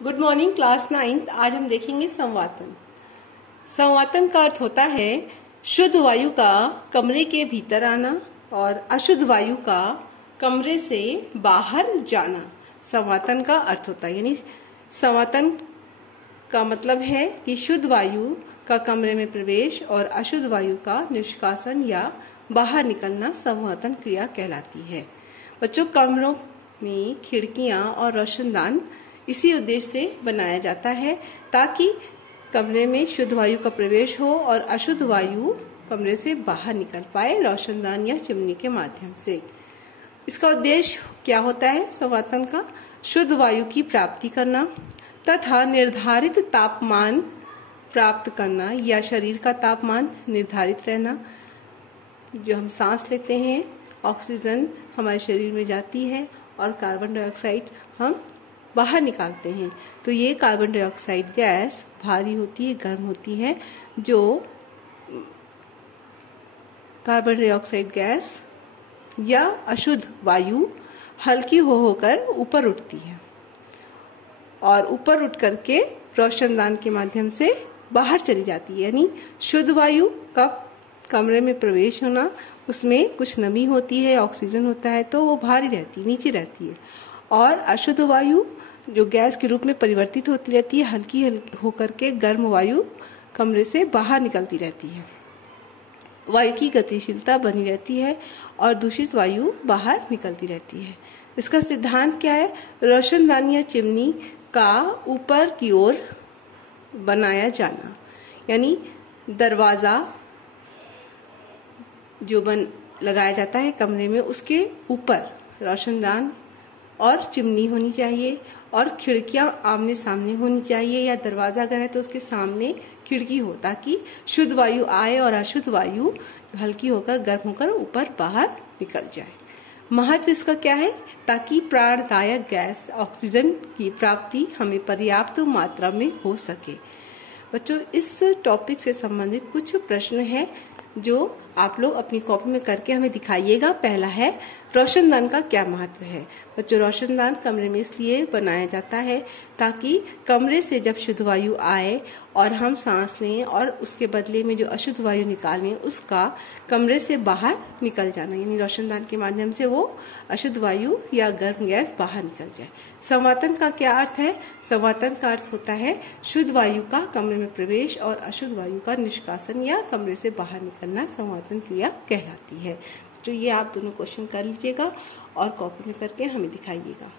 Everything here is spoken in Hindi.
Good morning class 9th। आज हम देखेंगे संवातन। संवातन का अर्थ होता है शुद्ध वायु का कमरे के भीतर आना और अशुद्ध वायु का कमरे से बाहर जाना। संवातन का अर्थ होता है, यानी संवातन का मतलब है कि शुद्ध वायु का कमरे में प्रवेश और अशुद्ध वायु का निष्कासन या बाहर निकलना संवातन क्रिया कहलाती है। बच्चों, कमरों में खिड़कियां और रोशनदान इसी उद्देश्य से बनाया जाता है ताकि कमरे में शुद्ध वायु का प्रवेश हो और अशुद्ध वायु कमरे से बाहर निकल पाए रोशनदान या चिमनी के माध्यम से। इसका उद्देश्य क्या होता है संवातन का? शुद्ध वायु की प्राप्ति करना तथा निर्धारित तापमान प्राप्त करना या शरीर का तापमान निर्धारित रहना। जो हम सांस लेते हैं, ऑक्सीजन हमारे शरीर में जाती है और कार्बन डाइऑक्साइड हम बाहर निकालते हैं। तो ये कार्बन डाइऑक्साइड गैस भारी होती है, गर्म होती है। जो कार्बन डाइऑक्साइड गैस या अशुद्ध वायु हल्की होकर ऊपर उठती है और ऊपर उठ करके रोशनदान के माध्यम से बाहर चली जाती है। यानी शुद्ध वायु का कमरे में प्रवेश होना, उसमें कुछ नमी होती है, ऑक्सीजन होता है, तो वो भारी रहती है, नीचे रहती है। और अशुद्ध वायु जो गैस के रूप में परिवर्तित होती रहती है, हल्की होकर के गर्म वायु कमरे से बाहर निकलती रहती है। वायु की गतिशीलता बनी रहती है और दूषित वायु बाहर निकलती रहती है। इसका सिद्धांत क्या है? रोशनदान या चिमनी का ऊपर की ओर बनाया जाना, यानी दरवाजा जो लगाया जाता है कमरे में, उसके ऊपर रोशनदान और चिमनी होनी चाहिए और खिड़कियां आमने सामने होनी चाहिए, या दरवाजा अगर है तो उसके सामने खिड़की हो ताकि शुद्ध वायु आए और अशुद्ध वायु हल्की होकर गर्म होकर ऊपर बाहर निकल जाए। महत्व इसका क्या है? ताकि प्राणदायक गैस ऑक्सीजन की प्राप्ति हमें पर्याप्त मात्रा में हो सके। बच्चों, इस टॉपिक से संबंधित कुछ प्रश्न है जो आप लोग अपनी कॉपी में करके हमें दिखाइएगा। पहला है, रोशनदान का क्या महत्व है? बच्चों, रोशनदान कमरे में इसलिए बनाया जाता है ताकि कमरे से जब शुद्ध वायु आए और हम सांस लें और उसके बदले में जो अशुद्ध वायु निकालें, उसका कमरे से बाहर निकल जाना, यानी रोशनदान के माध्यम से वो अशुद्ध वायु या गर्म गैस बाहर निकल जाए। संवातन का क्या अर्थ है? संवातन का अर्थ होता है शुद्ध वायु का कमरे में प्रवेश और अशुद्ध वायु का निष्कासन या कमरे से बाहर निकलना संवातन क्रिया कहलाती है। तो ये आप दोनों क्वेश्चन कर लीजिएगा और कॉपी में करके हमें दिखाइएगा।